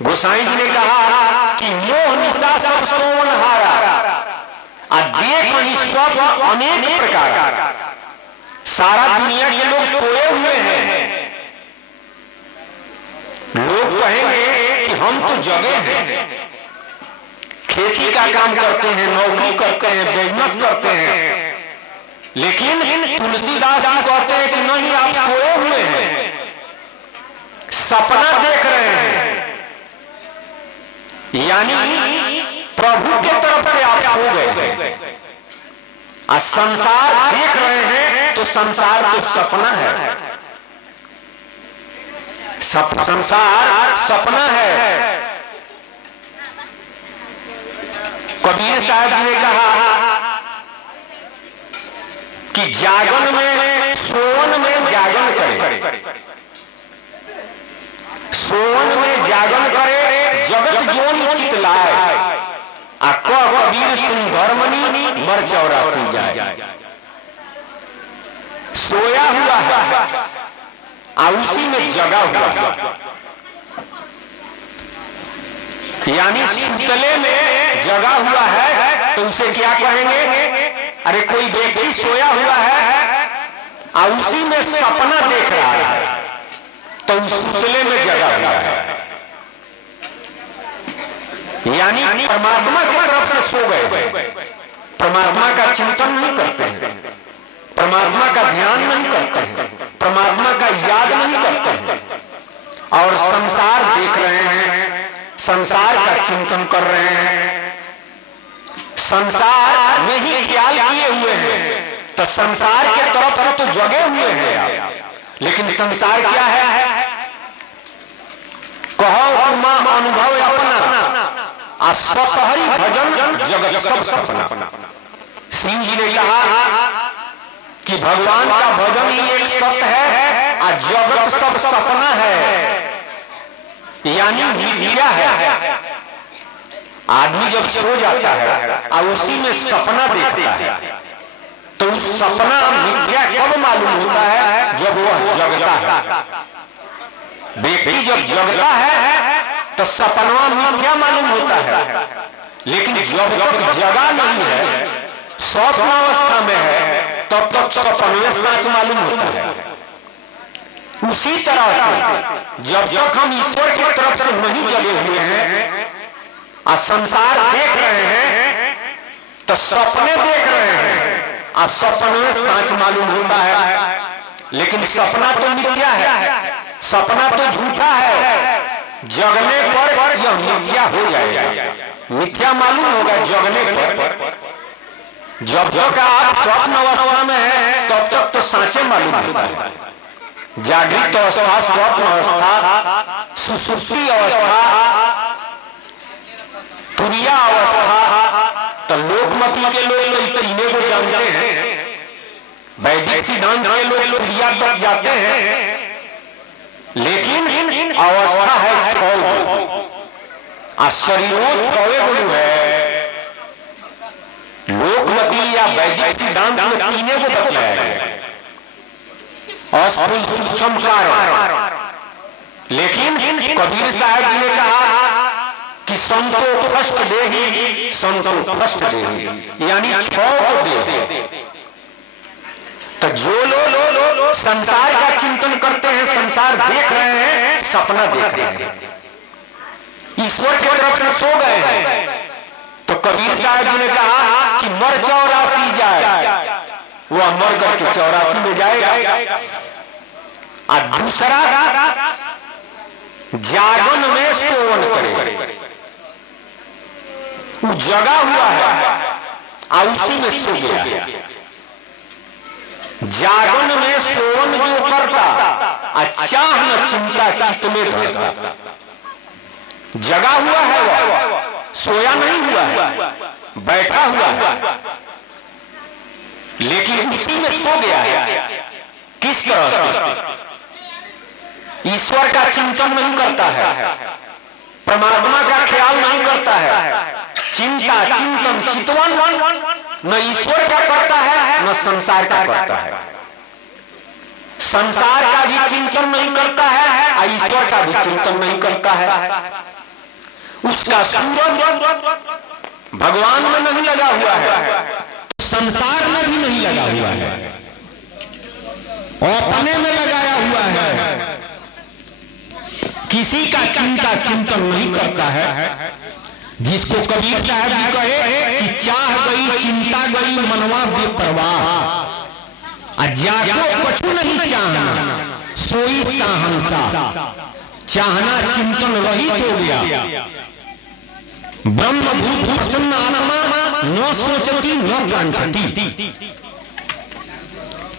गोसाई जी ने कहा कि मोह निशा सब सोवन हारा आ देख ही सब अनेक प्रकार। सारा दुनिया के लोग सोए हुए हैं। लोग कहेंगे कि हम तो जगे हैं, खेती का काम करते हैं, नौकरी करते हैं, बिजनेस करते हैं, लेकिन तुलसीदास जी कहते हैं कि नहीं, आप सोए हुए हैं, सपना देख रहे हैं। यानी प्रभु के तरफ से आप सो गए हैं और संसार देख रहे हैं, तो संसार तो सपना है, संसार सपना है। कबीर साहब जी ने कहा कि जागन में सोवन में जागन करे, सोवन में जागन करे, जगत जोन चित लाए, आ कबीर सुन धर्मनी मर 84 जाए। सोया हुआ है और उसी में जगा हुआ है। यानी सुतले में जगा हुआ है तो उसे क्या कहेंगे? अरे कोई व्यक्ति सोया हुआ है और उसी में सपना देख रहा है तो उस सुतले में जगा हुआ है। यानी परमात्मा की तरफ से सो गए, परमात्मा का चिंतन नहीं करते हैं, परमात्मा का ध्यान नहीं करते हैं, परमात्मा का याद नहीं करते हैं, और संसार देख रहे हैं, संसार का चिंतन कर रहे हैं, संसार में ही ख्याल किए हुए हैं। तो संसार के तरफ से तो जगे हुए हैं आप, लेकिन संसार क्या है? कहो मां अनुभव अपना आ स्वतःही भजन जगत सब सपना। सिंह जी ने कहा कि भगवान का भजन ही एक सत्य है और जगत सब सपना है, यानी मिथ्या है। आदमी जब सो जाता है और उसी में सपना देखता है तो उस सपना मिथ्या कब मालूम होता है? जब वह जगता है। व्यक्ति जब जगता है तो सपना मिथ्या मालूम होता है, लेकिन जब तक जगा नहीं है, स्वप्न अवस्था में है, तब तक सपने सच मालूम होता है। उसी तरह से जब तक हम ईश्वर की तरफ से नहीं जगे हुए हैं और संसार देख रहे हैं तो सपने देख रहे हैं और सपने सच मालूम होता है, लेकिन सपना तो मिथ्या है, सपना तो झूठा है। जगने पर यह मिथ्या हो जाएगा, मिथ्या मालूम होगा जगने पर। जब तक आप स्वप्न अवस्था में हैं तब तक तो सांचे मालूम होता है। जागृत अवस्था, स्वप्न अवस्था, सुसुप्ति अवस्था, तुरिया अवस्था, तो लोकमती के लोग तीनों को जानते हैं, वैदिक सिद्धांत के लोग तुरिया तक जाते हैं, लेकिन अवस्था है 6 और शरीरों 6 गुण है। लोकमती या वैदिक सिद्धांत में तीनों को बतलाया है, अस्थूल सूक्ष्म कारण। लेकिन कबीर साहब जी ने कहा कि संतो फर्स्ट दे ही, संतो फर्स्ट दे ही, यानी 6 को दे। तो जो लोग संसार का चिंतन करते हैं, संसार देख रहे हैं, सपना देख रहे हैं, ईश्वर की तरफ से सो गए हैं, तो कबीर साहब जी ने कहा कि मर 84 जाए, वह मर करके 84 में जाएगा। और दूसरा जागन में सोवन करे, वो जगा हुआ है और उसी में सो गया है। जागन में सोवन जो करता अच्छा न चिंता चित्त में धरता। जगा हुआ है वह, सोया नहीं हुआ है, बैठा हुआ है, लेकिन उसी में सो गया है। किस तरह से? ईश्वर का चिंतन नहीं करता है, परमात्मा का ख्याल नहीं करता है, चिंता चिंतन चितवन न ईश्वर का करता है न संसार का करता है। संसार का भी चिंतन नहीं करता है और ईश्वर का भी चिंतन नहीं करता है। उसका सूरज भगवान में नहीं लगा हुआ है, संसार में भी नहीं लगा हुआ है, अपने में लगाया हुआ है। किसी का चिंता चिंतन नहीं करता है। जिसको कबीर साहब जी कहे कि चाह गई चिंता गई मनवा बेपरवाह, जाको कछु नहीं चाहना सोई साहंसा, चाहना चिंतन रहित हो गया। ब्रह्मभूत प्रसन्न आत्मा न सोचती न कांक्षती,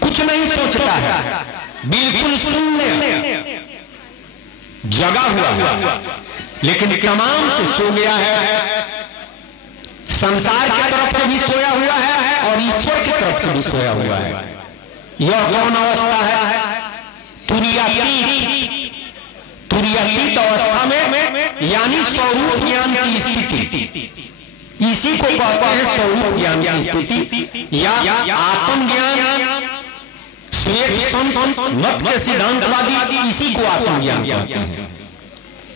कुछ नहीं सोचता है, बिल्कुल शून्य जगा हुआ, लेकिन तमाम से सो गया है। संसार की तरफ से भी सोया हुआ है और ईश्वर की तरफ से भी सोया हुआ है। यह कौन अवस्था है? तुरीयातीत अवस्था में, यानी स्वरूप ज्ञान की स्थिति। इसी को कहते हैं स्वरूप ज्ञान की स्थिति या आत्मज्ञान। श्वेत संत मत के सिद्धांतवादी इसी को आत्मज्ञान कहते हैं,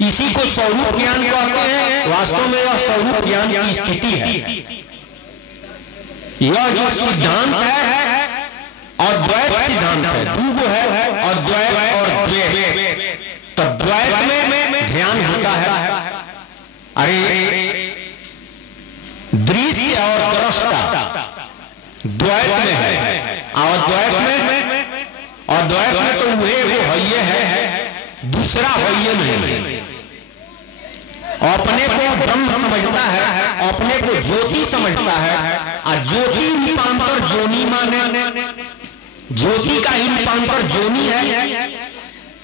इसी को स्वरूप ज्ञान कहते हैं। वास्तव में यह स्वरूप ज्ञान की स्थिति है। यह जो सिद्धांत है अद्वैत सिद्धांत है, दूगो है, अद्वैत और द्वैत। तो द्वैत में ध्यान होता है, अरे दृश्य और दृष्टा द्वैत में है, और द्वैत में तो वो है, दूसरा है नहीं। अपने को ब्रह्म समझता है, अपने को ज्योति समझता है, और ज्योति रूपांतर जोनी माने। ज्योति का ही रूपांतर जोनी है।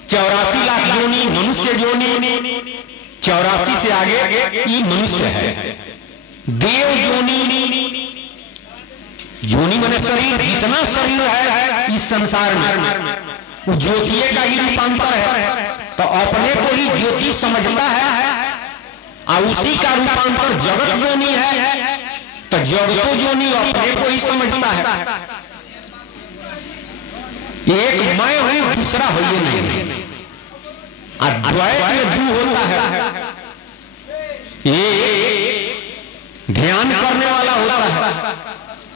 84 लाख जोनी मनुष्य जोनी, 84 से आगे ये मनुष्य है। देव जोनी माने शरीर, जितना शरीर है इस संसार में वो ज्योति का ही रूपांतर है। तो अपने को ही ज्योति समझता है और उसी का रूपांतर जगत जोनी है। तो जगतो जोनी अपने को ही समझता है। एक मैं हूं, दूसरा हो ये नहीं। अद्वैत में दू होता है, ये ध्यान करने वाला होता है,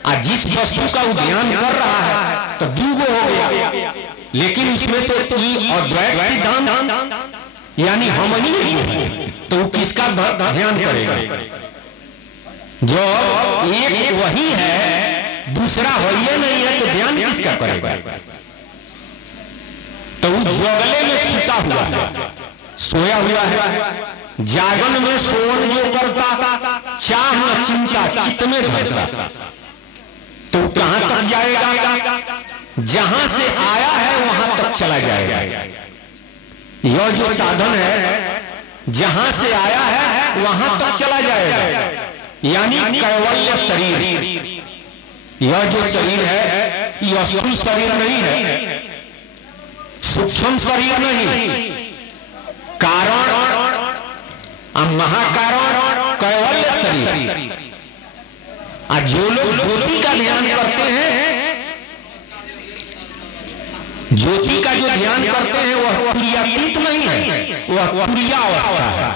और जिस वस्तु का वो ध्यान कर रहा है तो दूगो हो गया। लेकिन उसमें तो अद्वैत सिद्धांत यानी हम ही नहीं है, तो वो किसका ध्यान करेगा? जो एक वही है, दूसरा हो ये नहीं है, तो ध्यान किसका करेगा? तो वो जोगले में सूता हुआ है, सोया हुआ है। जागन में सोवन जो करता, चाह न चिंता चित्त में धरता, तो कहां तक जाएगा? जहां से आया है वहां तक चला जाएगा। यह जो साधन है जहां से आया है वहां तक चला जाएगा, यानी कैवल्य शरीर। यह जो शरीर है यह स्थूल शरीर नहीं है, सूक्ष्म शरीर नहीं, कारण महाकारण कैवल्य शरीर। आज जो लोग ज्योति का ध्यान करते हैं, ज्योति का जो ध्यान करते हैं वह तुरीयातीत नहीं है, वह तुरीया अवस्था है।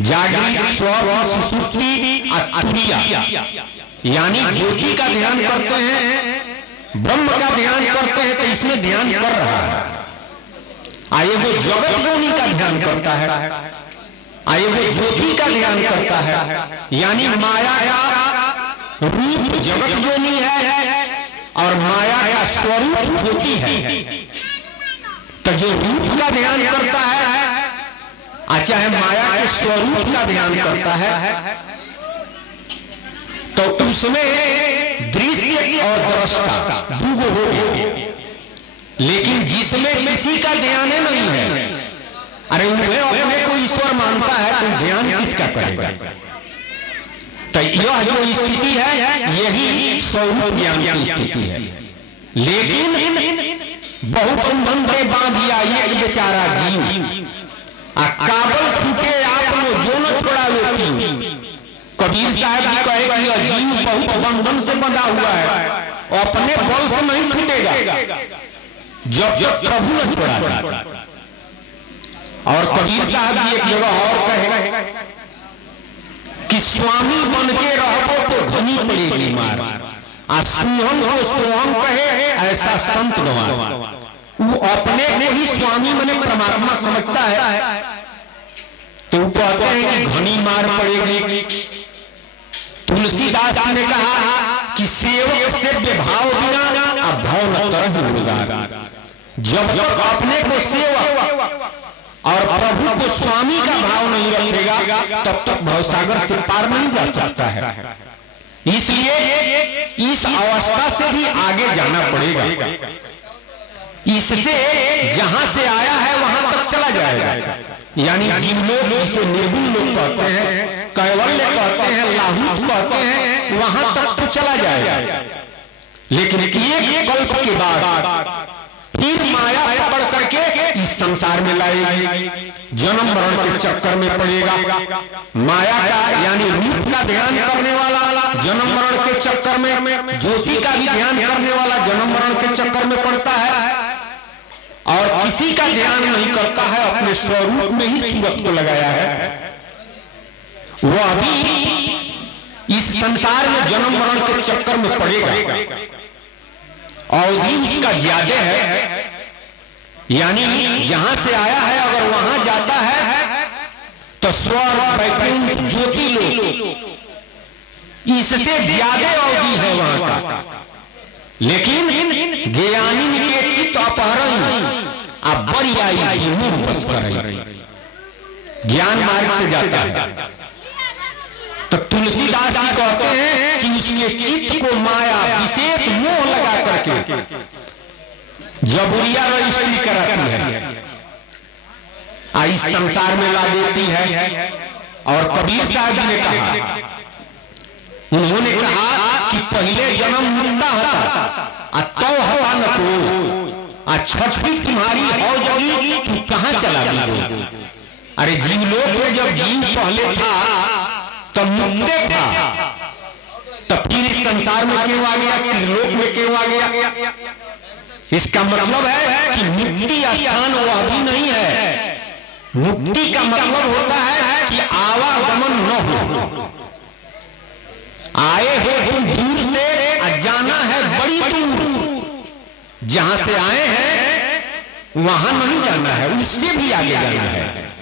जागृत, स्वप्न, सुषुप्ति और तुरीया, यानी ज्योति का ध्यान करते हैं, ब्रह्म का ध्यान करते हैं, तो इसमें ध्यान कर रहा है। आइए वो जगत जोनी का ध्यान करता है, आइए वो ज्योति का ध्यान करता है, यानी माया का रूप जगत जोनी है और माया का स्वरूप ज्योति है। तो जो रूप का ध्यान करता है, चाहे माया के स्वरूप का ध्यान करता है, तो उसमें दृश्य और दृष्टा दूगो हो गए। लेकिन जिसमें किसी का ध्यान नहीं है, अरे उन्हें अपने को ईश्वर मानता है, तो ध्यान किसका करेगा? तो यह जो स्थिति है यही स्वरूप ज्ञान की स्थिति है। लेकिन बहुत बंधन के बांधिया एक बेचारा जीव, काबल छूटे आपने जो न छोड़ा लो। कबीर साहब जी कहे कि जीव बहुत बंधन से बंधा हुआ है, अपने बल से नहीं छूटेगा जब तक प्रभु न छोड़ा। और कबीर साहब जी एक जगह और कहे कि स्वामी बन के रहो तो घनी पड़ेगी मार, आ सोहम को सोहम कहे ऐसा संत गवार। वो अपने को ही स्वामी माने परमात्मा समझता है, तो वो कहते हैं कि घनी मार पड़ेगी। तुलसीदास जी ने कहा कि सेवक से विभाव बिना अभाव न तरह उड़गार। जब तक अपने को सेवक और प्रभु को स्वामी का भाव नहीं रखेगा तब तक भवसागर से पार नहीं जा सकता है। इसलिए इस अवस्था से भी आगे जाना पड़ेगा। इससे जहां से आया है वहां तक चला जाएगा। यानी जिन लोग इसे निर्गुण लोग कहते हैं, कैवल्य कहते हैं, लाहुत कहते हैं, वहां तक तो चला जाएगा। लेकिन एक कल्प के बाद फिर माया पकड़ करके इस संसार में लाएगी, जन्म मरण के चक्कर में पड़ेगा। माया का यानी रूप का ध्यान करने वाला जन्म मरण के चक्कर में, ज्योति का भी ध्यान करने वाला जन्म मरण के चक्कर में पड़ता है, और किसी का ध्यान नहीं करता है, अपने स्वरूप में ही सूरत को लगाया है। वह भी इस संसार में जन्म मरण के चक्कर में पड़ेगा। अवधि उसका ज्यादा है, यानी जहां से आया है अगर वहां जाता है तो स्वर्ग वैकुंठ ज्योति लोक इससे ज्यादा अवधि है वहां का। लेकिन ज्ञानी के चित्त अपहरण अब बड़ी आई विमुख बस कर ज्ञान मार्ग से जाता है। तो तुलसीदास जी कहते हैं कि उसके चित्त को माया विशेष मोह लगा करके जबुरिया रजिस्ट्री कराती है, इस संसार में ला देती है। और कबीर साहब जी ने कहा, उन्होंने कहा कि पहले जन्म मुंडा था तो हवा न को छठी तुम्हारी हो जगी तू कहां चला गई। अरे जीवलोक में जब जीव पहले था तब मुक्ते था, तब फिर इस संसार में क्यों आ गया, त्रिलोक में क्यों आ गया। इसका मतलब है कि मुक्ति स्थान वह भी नहीं है। मुक्ति का मतलब होता है कि आवागमन न हो। आए हो तुम दूर से, जाना है बड़ी दूर। जहां से आए हैं वहां नहीं जाना है, उससे भी आगे जाना है।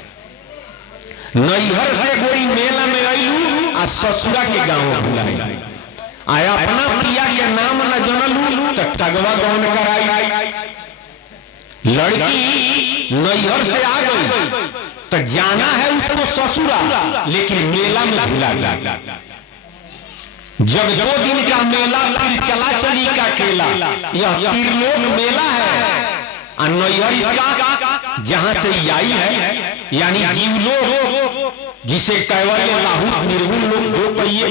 नैहर से गोरी मेला में आयलू आ ससुरा के गांव भुलाई, आया अपना प्रिया के नाम न जनलू तो ठगवा गौन कराई। लड़की नैहर से आ गई तो जाना है उसको ससुरा, लेकिन मेला में भुला गया। जब 2 दिन का मेला फिर चला चली का केला, यह त्रिलोक मेला है। नैहर इसका जहां से आई है, यानी जीवलोक जिसे कैवल्य लाहुत निर्गुण लोग दो पहिए,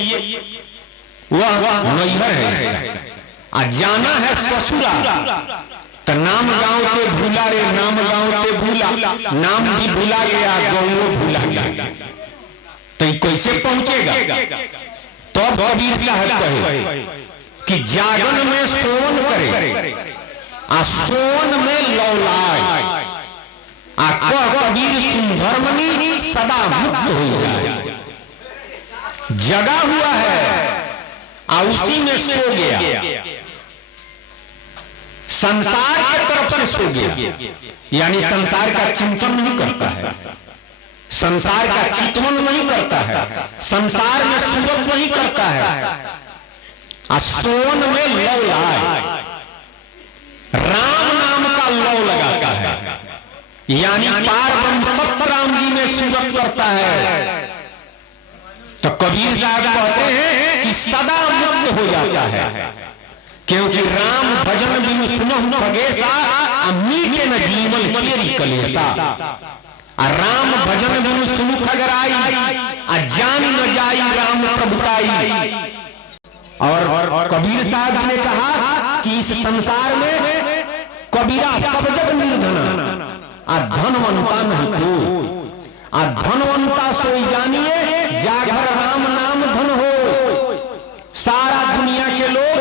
वह नैहर है। जाना है ससुरा तो नाम गांव के भूला रे, नाम गांव के भूला, नाम भी भूला गया, गांव भूला गया, तो कैसे पहुंचेगा। तब कबीर साहब कहे कि जागन में सोन करे आ सोन में लौलाए, कबीर धर्मनी सदा मुक्त हो जाए। जगा हुआ है आ उसी में सो गया, संसार की तरफ से सो गया, यानी संसार का चिंतन नहीं करता है, संसार का चितवन नहीं करता है, संसार में सूरत नहीं करता है। सोन में लव लाए, राम नाम का लव लगाता है, यानी पार ब्रह्म सतराम जी में सूरत करता है। तो कबीर साहब कहते हैं कि सदा मुक्त हो जाता है, क्योंकि राम भजन बिनु सुनहु खगेसा, मीटे न जीवन केरी कलेसा। राम भजन बिनु सुनु खगराई, जान न जाई राम प्रभुताई। और कबीर साहब ने कहा कि इस संसार में कबीरा सब जग निर्धना, धनवंता नहीं को, धनवंता सोई जानिए जागर राम नाम धन हो। सारा दुनिया के लोग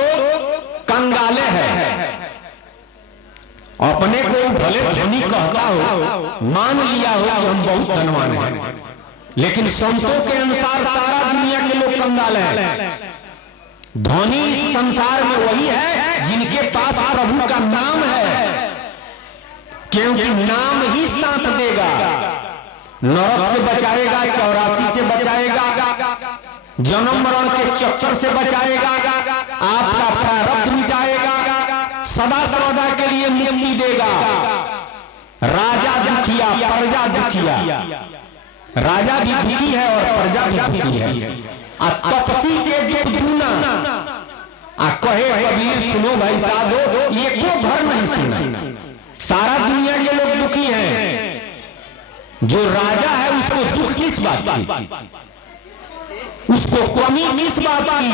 कंगाले हैं, अपने को भले धनी कहता हो, मान लिया हो कि हम बहुत धनवान हैं, लेकिन संतों के अनुसार सारा दुनिया के लोग कंगाल हैं। धनी संसार में वही है जिनके पास प्रभु का नाम है, क्योंकि नाम ही साथ देगा, नरक से बचाएगा, 84 से बचाएगा, जन्म मरण के चक्कर से बचाएगा, आपका प्रारब्ध मिटाएगा, सदा सर्वदा के लिए मुक्ति देगा। राजा दुखिया प्रजा दुखिया, राजा भी दुखी है और प्रजा भी दुखी है। तपसी के दुख दूना कहे कबीर सुनो भाई साधो, एको घर नहीं सुना। सारा दुनिया के लोग दुखी हैं, जो राजा है उसको दुख किस बात की, उसको कमी किस बात की।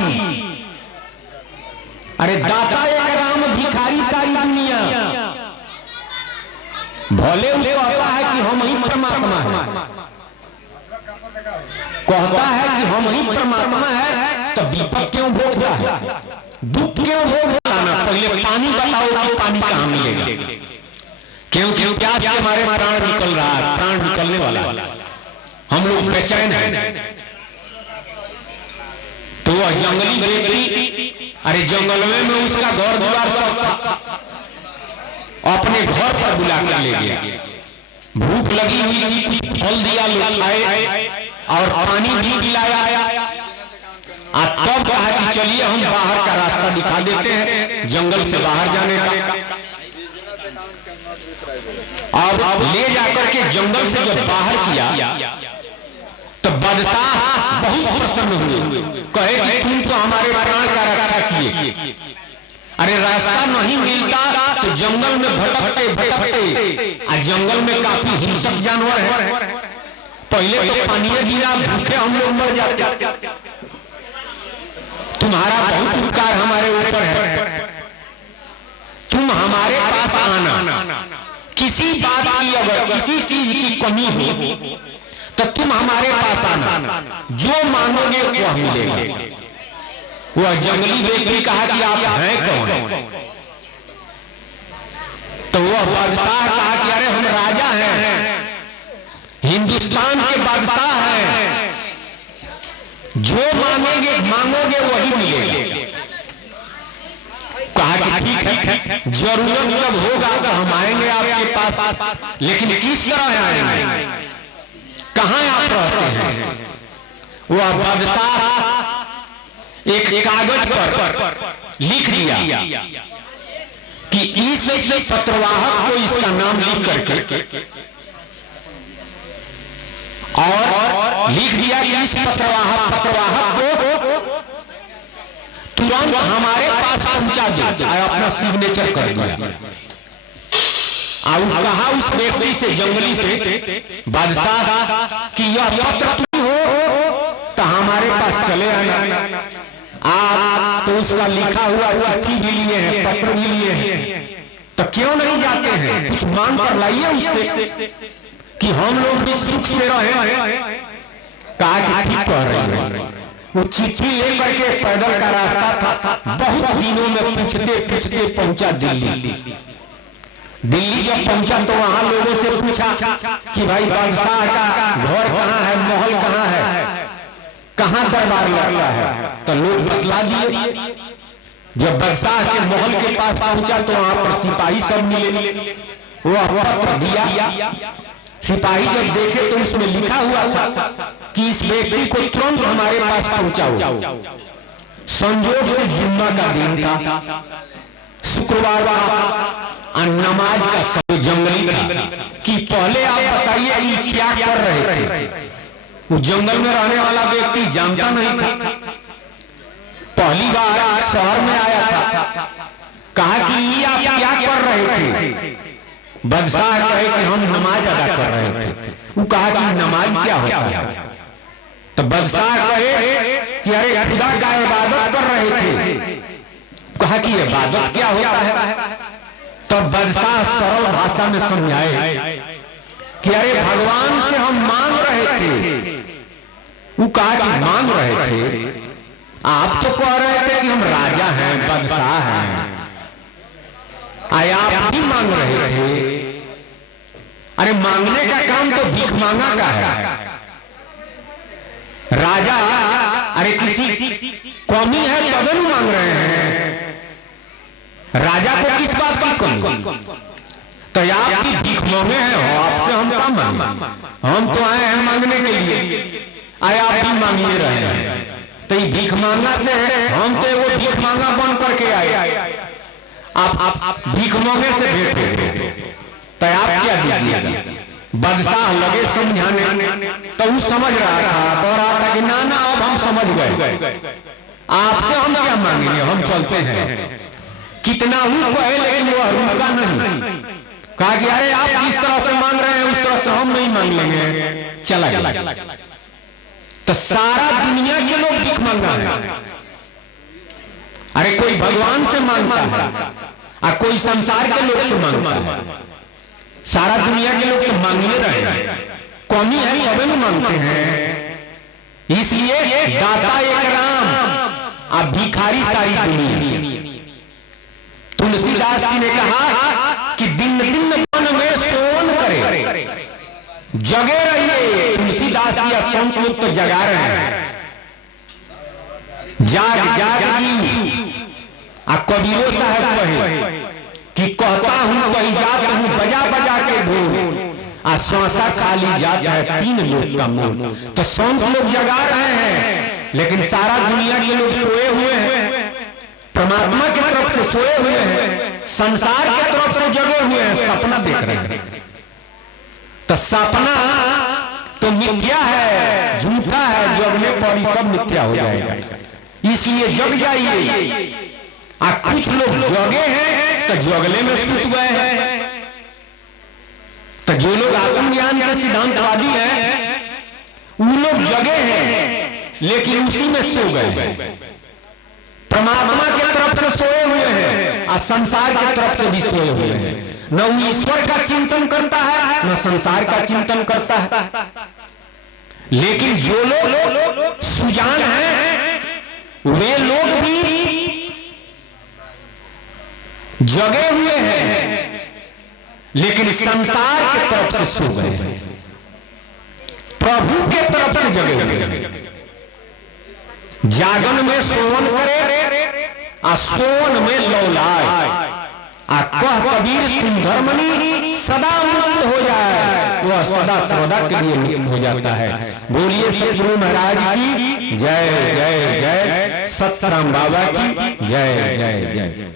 अरे दाता एक राम भिखारी सारी दुनिया, भले वो कहता है कि हम ही परमात्मा है, कहता है कि हम ही परमात्मा है, तो विपद क्यों भोग रहा है, दुख क्यों भोग रहा है। पहले पानी बताओ कि पानी कहां मिलेगा, क्योंकि प्यास के मारे प्राण निकल रहा है, प्राण निकलने वाला, हम लोग बेचैन हैं। तो वह जंगली व्यक्ति, अरे जंगल में उसका घर द्वार सब था, अपने घर पर बुला कर ले गया। भूख लगी हुई थी, कुछ फल दिया, लोग खाए और पानी भी पिलाया। तब कहा कि चलिए हम बाहर का रास्ता दिखा देते हैं, जंगल से बाहर जाने का। और ले जाकर के जंगल से जब बाहर किया तो बादशाह बहुत प्रसन्न हुए, कहे कि तुम तो हमारे प्राण का रक्षा किए। अरे रास्ता नहीं मिलता तो जंगल में भटकते भटकते, जंगल में काफी हिंसक जानवर है, पहले तो पानी बिना भूखे हम लोग मर जाते। तुम्हारा बहुत उपकार हमारे ऊपर है, तुम हमारे पास आना, किसी बात की अगर किसी चीज की कमी हो तो तुम हमारे पास आना, जो मांगोगे वह मिलेगा। वह जंगली व्यक्ति कहा कि आप हैं कौन, तो वह बादशाह कहा कि अरे हम राजा हैं, हिंदुस्तान के बादशाह हैं, जो मांगोगे वही मिलेगा। कहा कि ठीक है, जरूरत जब होगा तो हम आएंगे आपके पास, लेकिन किस तरह आएंगे, कहां आप रहते हैं। वह बादशाह एक कागज पर लिख दिया कि इस पत्रवाहक को इसका नाम लिख करके, और लिख दिया कि इस पत्रवाहक को तुरंत हमारे पास पहुंचा दो, अपना सिग्नेचर कर दिया। और कहा उस व्यक्ति से, जंगली से, बादशाह कि यह पत्र तुम हो तो हमारे पास चले आना। आप तो उसका लिखा हुआ चिट्ठी भी लिए हैं, पत्र भी लिए हैं, तो क्यों नहीं जाते हैं, कुछ मांग कर लाइए उससे कि हम लोग भी सुख से रहे। कहा कि ठीक कह रहे हैं। वो चिट्ठी लेकर के पैदल का रास्ता था, बहुत दिनों में पूछते पूछते पहुंचा दिल्ली। दिल्ली जब पहुंचा तो वहां लोगों से पूछा कि भाई बादशाह का घर कहाँ है, महल कहाँ है, कहाँ दरबार लगता है, तो लोग बतला दिए। जब बादशाह के महल के पास पहुंचा तो वहां पर सिपाही सब मिले, वह पत्र दिया। सिपाही जब देखे तो उसमें लिखा हुआ था कि इस व्यक्ति को तुरंत हमारे पास पहुंचाओ। संजोग से जुम्मा का दिन था, शुक्रवार का नमाज का समय, जंगली था कि पहले आप बताइए कि क्या कर रहे थे। वो जंगल में रहने वाला व्यक्ति जानता नहीं था, पहली बार शहर में आया था। कहा कि आप क्या कर रहे थे। बादशाह कहे कि हम नमाज अदा कर रहे थे। वो कहा कि नमाज क्या होता है। तो बादशाह कहे कि अरे खुदा का इबादत कर रहे थे। कहा कि इबादत क्या होता है। तो बादशाह सरल भाषा में समझाए कि अरे भगवान से हम मांग रहे थे। वो कहा कि मांग रहे थे, आप तो कह रहे थे कि हम राजा हैं, बादशाह हैं, आप ही मांग रहे थे। अरे मांगने का काम तो भीख मांगा का है, राजा अरे किसी कमी है तब नहीं मांग रहे हैं, राजा को किस बात की कमी? तो आपकी भीख मांगे हैं, आपसे हम क्या मांगे? हम तो आए हैं मांगने के लिए, आए आप भी मांगिए रहे हैं। तो ये भीख मांगना से हम तो वो भीख मांगा बन करके आए, आप भीख मांगे से भेंट हो, तो आप क्या दीजिएगा? बादशाह लगे समझाने, तो वो समझ रहा था, कह रहा था कि ना ना अब हम समझ गए, आपसे हम क्या मांगेंगे, हम चलते हैं। कितना हूं कहे लेकिन वो रुका नहीं, कहा कि अरे आप जिस तरह से मांग रहे हैं उस तरह से हम नहीं मांग लेंगे, चला गया। तो सारा दुनिया के लोग भीख मांगा है, अरे कोई भगवान से मांगता है और कोई संसार के लोग से मांगता है, सारा दुनिया के लोग तो मांगे रहे हैं, कौमी है तभी नहीं मांगते हैं। इसलिए दाता एक राम और भिखारी सारी दुनिया। तुलसीदास जी ने कहा कि दिन दिन मन में सोन करे, जगे रहिए। तुलसीदास जी संत लोग तो जगा रहे हैं, जाग जाग जी। आ कबीरो साहब कहे कि कहता हूं कहीं जाता हूं बजा बजा के ढोल, आ श्वासा खाली जाता है तीन लोग का मोल। तो संत लोग जगा रहे हैं लेकिन सारा दुनिया के लोग सोए हुए हैं, परमात्मा की तरफ से सोए हुए हैं, संसार की तरफ से जगे हुए हैं, सपना देख रहे हैं। तो सपना तो मिथ्या है, झूठा है, जगने पर सब मिथ्या हो जाएगा। इसलिए जग जाइए। आ कुछ लोग जगे हैं तो जगले में सुत गए हैं। तो जो लोग आत्मज्ञान के सिद्धांतवादी हैं वो लोग जगे हैं लेकिन उसी में सो गए, परमात्मा की तरफ से सोए हुए हैं और संसार की तरफ से भी सोए हुए हैं। न वो ईश्वर का चिंतन करता है न संसार का चिंतन करता है। लेकिन जो लोग सुजान हैं वे लोग भी जगे हुए हैं लेकिन संसार की तरफ से सो गए हैं, प्रभु के तरफ से जगे हुए हैं। जागन में सोवन करे आ सोवन में लौलाए, आ कह कबीर सुंदरमणि सदा मुक्त हो जाए, वह सदा सर्वदा के लिए मुक्त हो जाता है। बोलिए सतगुरु महाराज की जय जय जय, सतराम बाबा की जय जय जय।